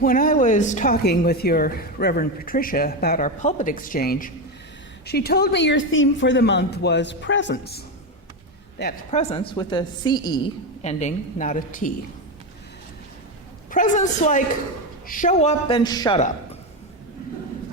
When I was talking with your Reverend Patricia about our pulpit exchange, she told me your theme for the month was presence. That's presence with a CE ending, not a T. Presence like show up and shut up.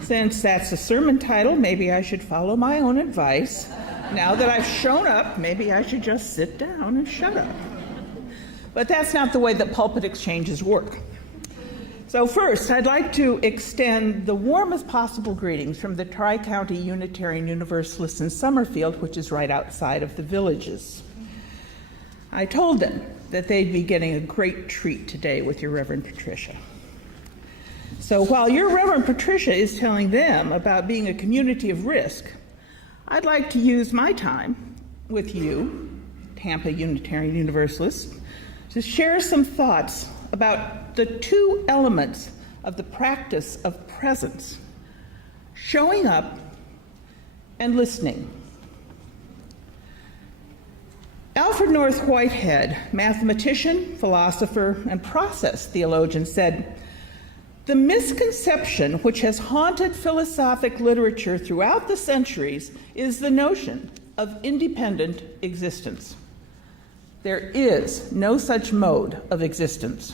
Since that's the sermon title, maybe I should follow my own advice. Now that I've shown up, maybe I should just sit down and shut up. But that's not the way that pulpit exchanges work. So first, I'd like to extend the warmest possible greetings from the Tri-County Unitarian Universalists in Summerfield, which is right outside of the Villages. I told them that they'd be getting a great treat today with your Reverend Patricia. So while your Reverend Patricia is telling them about being a community of risk, I'd like to use my time with you, Tampa Unitarian Universalists, to share some thoughts about the two elements of the practice of presence: showing up and listening. Alfred North Whitehead, mathematician, philosopher, and process theologian, said, "The misconception which has haunted philosophic literature throughout the centuries is the notion of independent existence. There is no such mode of existence.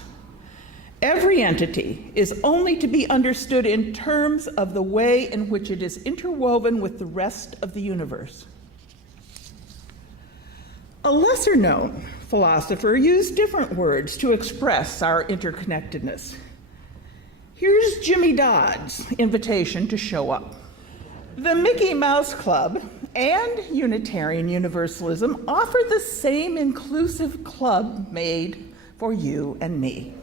Every entity is only to be understood in terms of the way in which it is interwoven with the rest of the universe." A lesser-known philosopher used different words to express our interconnectedness. Here's Jimmy Dodd's invitation to show up. The Mickey Mouse Club and Unitarian Universalism offer the same inclusive club made for you and me.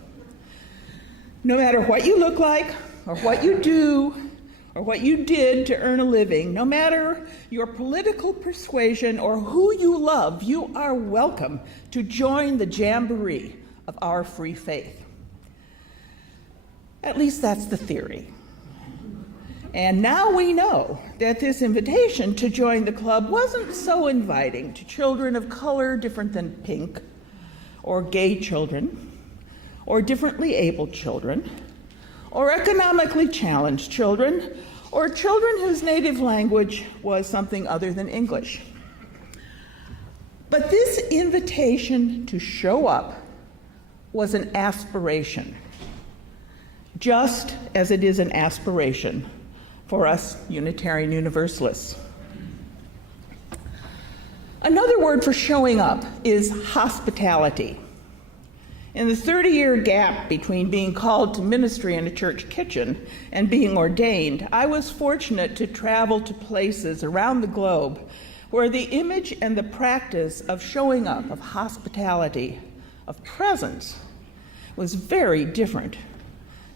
No matter what you look like, or what you do, or what you did to earn a living, no matter your political persuasion or who you love, you are welcome to join the jamboree of our free faith. At least that's the theory. And now we know that this invitation to join the club wasn't so inviting to children of color different than pink, or gay children, or differently abled children, or economically challenged children, or children whose native language was something other than English. But this invitation to show up was an aspiration, just as it is an aspiration for us Unitarian Universalists. Another word for showing up is hospitality. In the 30-year gap between being called to ministry in a church kitchen and being ordained, I was fortunate to travel to places around the globe where the image and the practice of showing up, of hospitality, of presence, was very different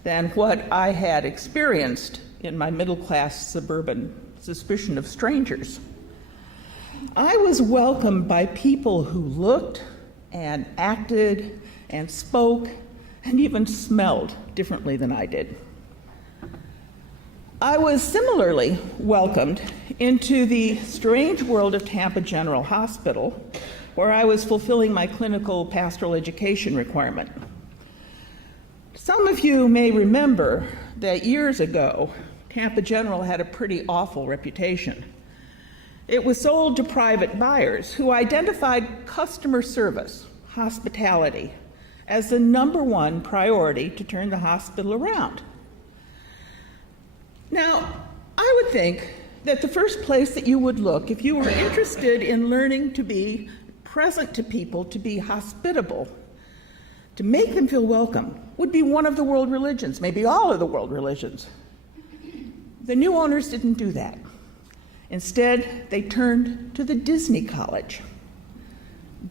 than what I had experienced in my middle-class suburban suspicion of strangers. I was welcomed by people who looked and acted and spoke and even smelled differently than I did. I was similarly welcomed into the strange world of Tampa General Hospital, where I was fulfilling my clinical pastoral education requirement. Some of you may remember that years ago, Tampa General had a pretty awful reputation. It was sold to private buyers who identified customer service, hospitality, as the #1 priority to turn the hospital around. Now, I would think that the first place that you would look if you were interested in learning to be present to people, to be hospitable, to make them feel welcome, would be one of the world religions, maybe all of the world religions. The new owners didn't do that. Instead, they turned to the Disney College.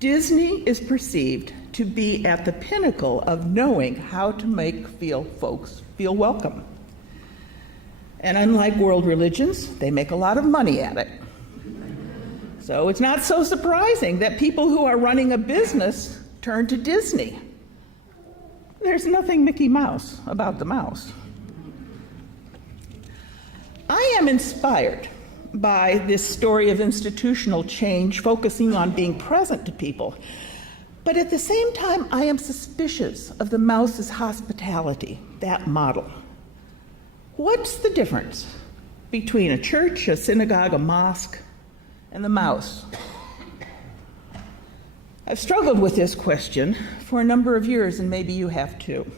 Disney is perceived to be at the pinnacle of knowing how to make folks feel welcome. And unlike world religions, they make a lot of money at it. So it's not so surprising that people who are running a business turn to Disney. There's nothing Mickey Mouse about the mouse. I am inspired by this story of institutional change focusing on being present to people But at the same time, I am suspicious of the mouse's hospitality, that model. What's the difference between a church, a synagogue, a mosque, and the mouse? I've struggled with this question for a number of years, and maybe you have too.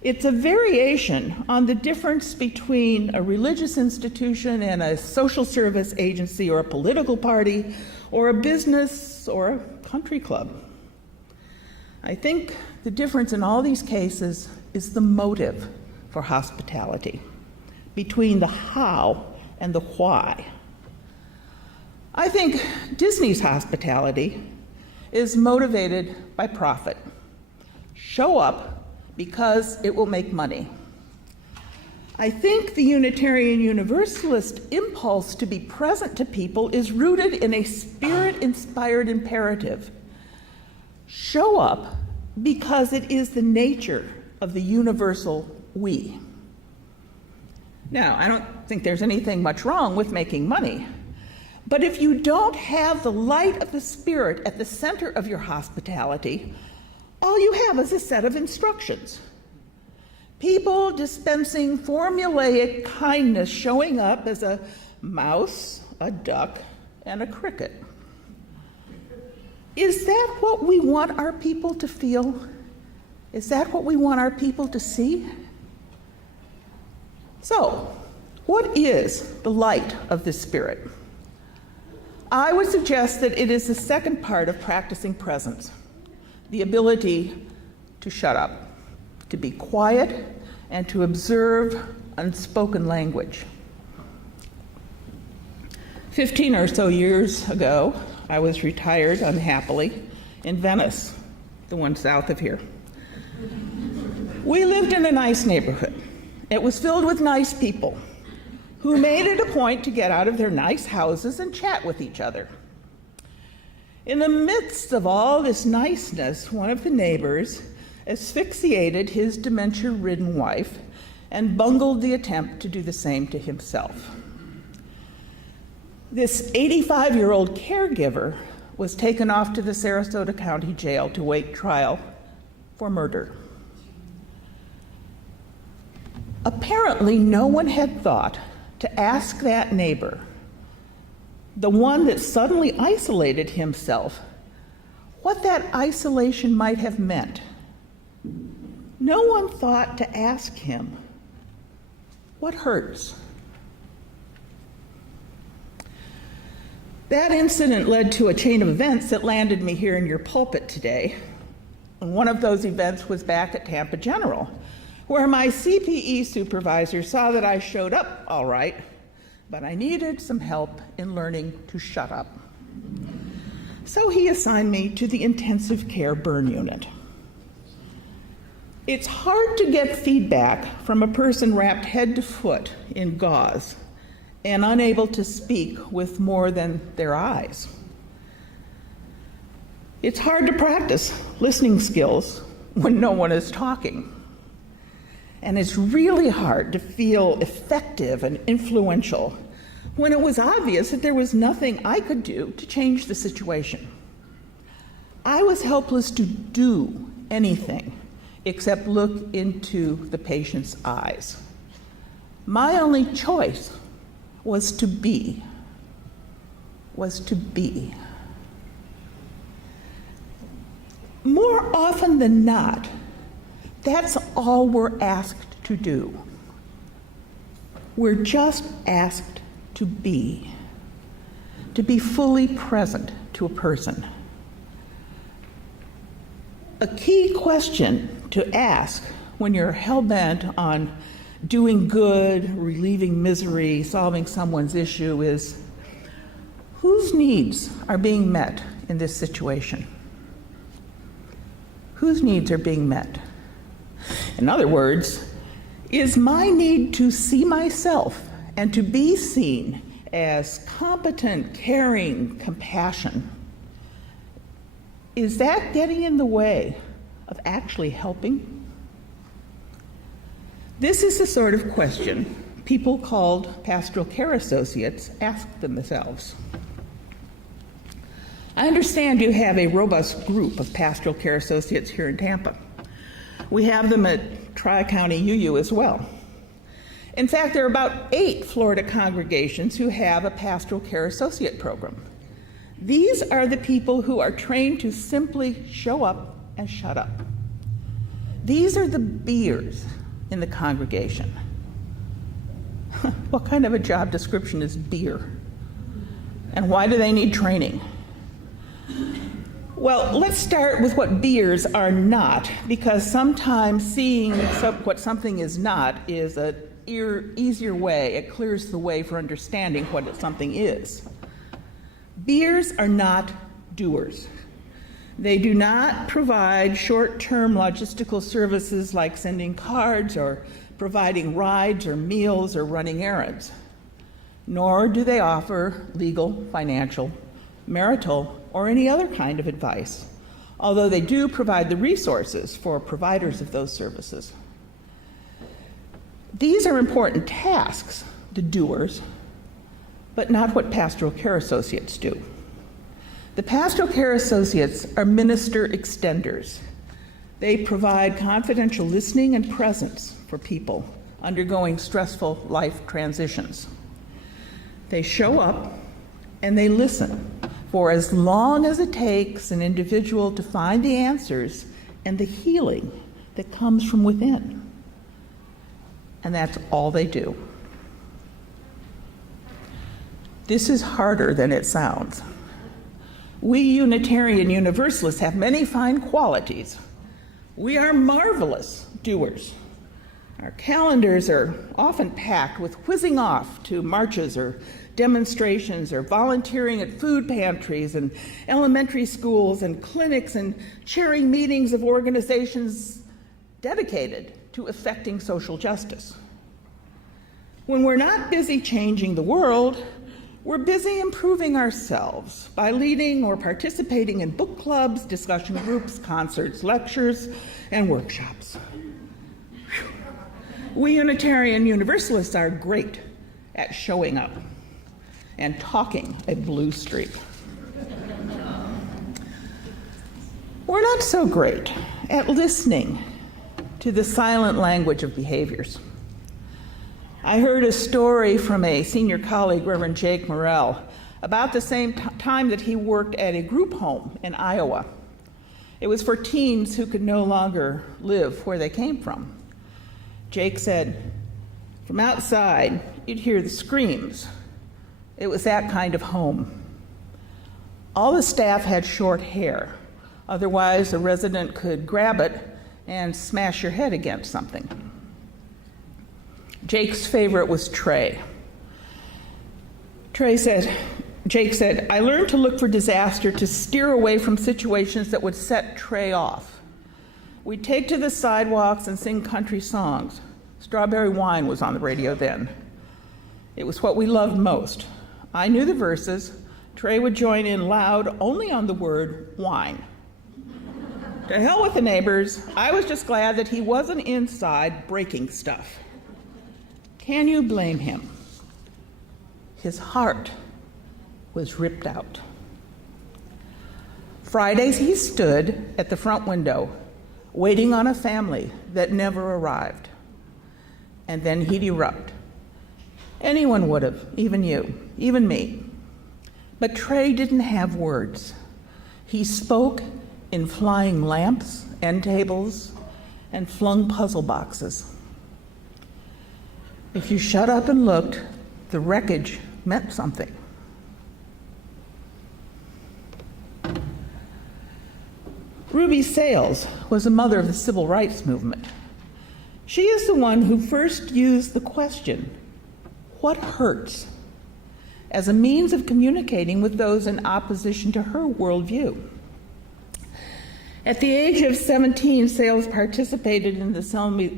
It's a variation on the difference between a religious institution and a social service agency or a political party or a business or a country club. I think the difference in all these cases is the motive for hospitality, between the how and the why. I think Disney's hospitality is motivated by profit. Show up because it will make money. I think the Unitarian Universalist impulse to be present to people is rooted in a spirit-inspired imperative. Show up because it is the nature of the universal we. Now, I don't think there's anything much wrong with making money, but if you don't have the light of the Spirit at the center of your hospitality, all you have is a set of instructions. People dispensing formulaic kindness showing up as a mouse, a duck, and a cricket. Is that what we want our people to feel? Is that what we want our people to see? So, what is the light of the Spirit? I would suggest that it is the second part of practicing presence, the ability to shut up, to be quiet, and to observe unspoken language. 15 or so years ago, I was retired unhappily in Venice, the one south of here. We lived in a nice neighborhood. It was filled with nice people who made it a point to get out of their nice houses and chat with each other. In the midst of all this niceness, one of the neighbors asphyxiated his dementia-ridden wife and bungled the attempt to do the same to himself. This 85-year-old caregiver was taken off to the Sarasota County Jail to wait trial for murder. Apparently, no one had thought to ask that neighbor, the one that suddenly isolated himself, what that isolation might have meant. No one thought to ask him, what hurts? That incident led to a chain of events that landed me here in your pulpit today. And one of those events was back at Tampa General, where my CPE supervisor saw that I showed up all right, but I needed some help in learning to shut up. So he assigned me to the intensive care burn unit. It's hard to get feedback from a person wrapped head to foot in gauze and unable to speak with more than their eyes. It's hard to practice listening skills when no one is talking. And it's really hard to feel effective and influential when it was obvious that there was nothing I could do to change the situation. I was helpless to do anything except look into the patient's eyes. My only choice was to be. More often than not, that's all we're asked to do. We're just asked to be fully present to a person. A key question to ask when you're hell-bent on doing good, relieving misery, solving someone's issue is, whose needs are being met in this situation? Whose needs are being met? In other words, is my need to see myself and to be seen as competent, caring, compassion, is that getting in the way of actually helping? This is the sort of question people called pastoral care associates ask themselves. I understand you have a robust group of pastoral care associates here in Tampa. We have them at Tri-County UU as well. In fact, there are about 8 Florida congregations who have a pastoral care associate program. These are the people who are trained to simply show up and shut up. These are the beers in the congregation. What kind of a job description is beer? And why do they need training? Well, let's start with what beers are not, because sometimes seeing what something is not is an easier way. It clears the way for understanding what something is. Beers are not doers. They do not provide short-term logistical services like sending cards or providing rides or meals or running errands. Nor do they offer legal, financial, marital, or any other kind of advice, although they do provide the resources for providers of those services. These are important tasks, the doers, but not what pastoral care associates do. The pastoral care associates are minister extenders. They provide confidential listening and presence for people undergoing stressful life transitions. They show up and they listen for as long as it takes an individual to find the answers and the healing that comes from within. And that's all they do. This is harder than it sounds. We Unitarian Universalists have many fine qualities. We are marvelous doers. Our calendars are often packed with whizzing off to marches or demonstrations or volunteering at food pantries and elementary schools and clinics and chairing meetings of organizations dedicated to effecting social justice. When we're not busy changing the world, we're busy improving ourselves by leading or participating in book clubs, discussion groups, concerts, lectures, and workshops. Whew. We Unitarian Universalists are great at showing up and talking a blue streak. We're not so great at listening to the silent language of behaviors. I heard a story from a senior colleague, Reverend Jake Morrell, about the same time that he worked at a group home in Iowa. It was for teens who could no longer live where they came from. Jake said, from outside, you'd hear the screams. It was that kind of home. All the staff had short hair. Otherwise, a resident could grab it and smash your head against something. Jake's favorite was Trey. Jake said, I learned to look for disaster to steer away from situations that would set Trey off. We'd take to the sidewalks and sing country songs. Strawberry Wine was on the radio then. It was what we loved most. I knew the verses. Trey would join in loud only on the word wine. To hell with the neighbors. I was just glad that he wasn't inside breaking stuff. Can you blame him? His heart was ripped out. Fridays he stood at the front window, waiting on a family that never arrived. And then he'd erupt. Anyone would have, even you, even me. But Trey didn't have words. He spoke in flying lamps, end tables, and flung puzzle boxes. If you shut up and looked, the wreckage meant something. Ruby Sales was a mother of the civil rights movement. She is the one who first used the question, what hurts, as a means of communicating with those in opposition to her worldview. At the age of 17, Sales participated in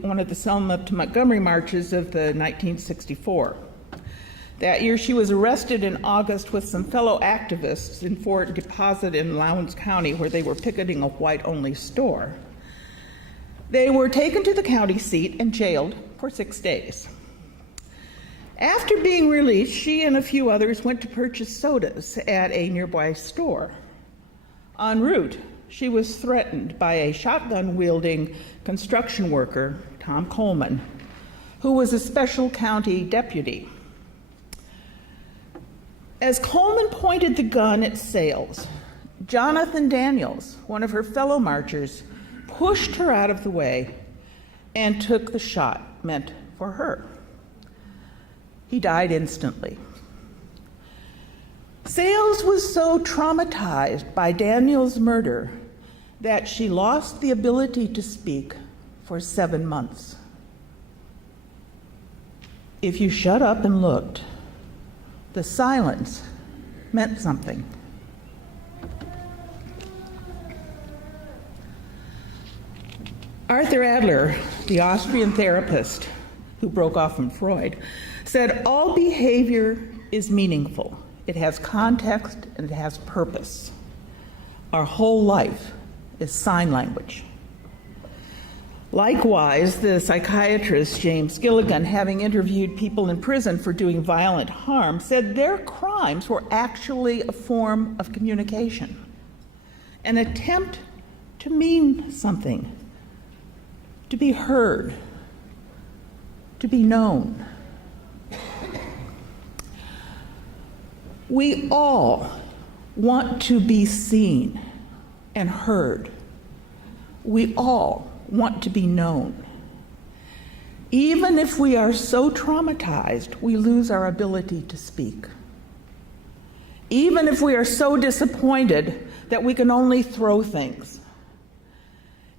one of the Selma to Montgomery marches of the 1964. That year, she was arrested in August with some fellow activists in Fort Deposit in Lowndes County, where they were picketing a white-only store. They were taken to the county seat and jailed for 6 days. After being released, she and a few others went to purchase sodas at a nearby store. En route, she was threatened by a shotgun-wielding construction worker, Tom Coleman, who was a special county deputy. As Coleman pointed the gun at Sales, Jonathan Daniels, one of her fellow marchers, pushed her out of the way and took the shot meant for her. He died instantly. Sales was so traumatized by Daniels' murder that she lost the ability to speak for 7 months. If you shut up and looked, the silence meant something. Arthur Adler, the Austrian therapist who broke off from Freud, said all behavior is meaningful. It has context and it has purpose. Our whole life is sign language. Likewise, the psychiatrist James Gilligan, having interviewed people in prison for doing violent harm, said their crimes were actually a form of communication, an attempt to mean something, to be heard, to be known. We all want to be seen and heard. We all want to be known. Even if we are so traumatized, we lose our ability to speak. Even if we are so disappointed that we can only throw things.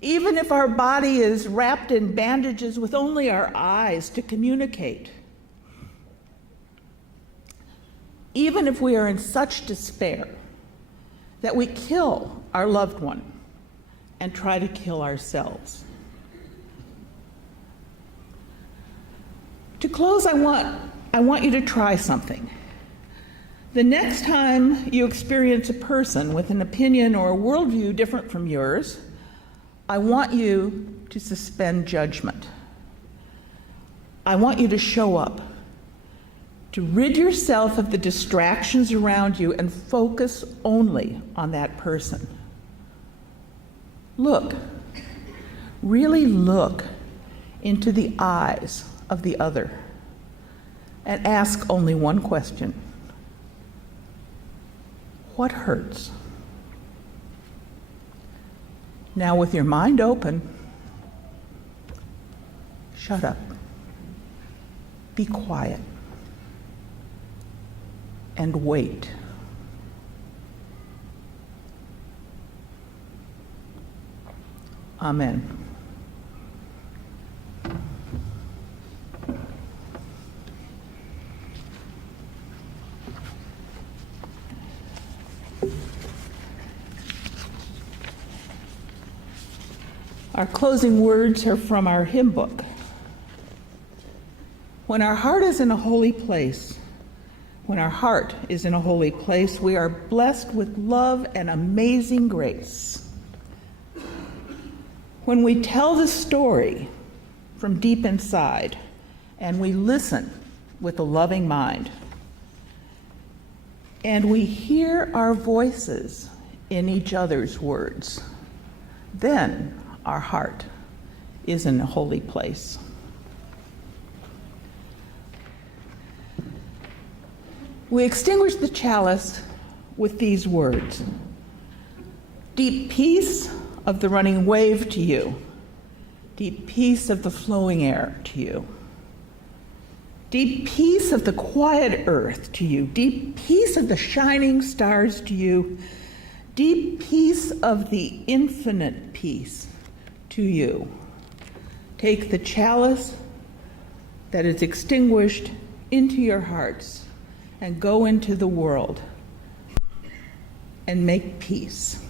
Even if our body is wrapped in bandages with only our eyes to communicate. Even if we are in such despair that we kill our loved one and try to kill ourselves. To close, I want you to try something. The next time you experience a person with an opinion or a worldview different from yours, I want you to suspend judgment. I want you to show up, to rid yourself of the distractions around you and focus only on that person. Look, really look into the eyes of the other and ask only one question. What hurts? Now, with your mind open, shut up, be quiet, and wait. Amen. Our closing words are from our hymn book. When our heart is in a holy place, when our heart is in a holy place, we are blessed with love and amazing grace. When we tell the story from deep inside and we listen with a loving mind, and we hear our voices in each other's words, then our heart is in a holy place. We extinguish the chalice with these words: deep peace of the running wave to you, deep peace of the flowing air to you, deep peace of the quiet earth to you, deep peace of the shining stars to you, deep peace of the infinite peace to you. Take the chalice that is extinguished into your hearts and go into the world and make peace.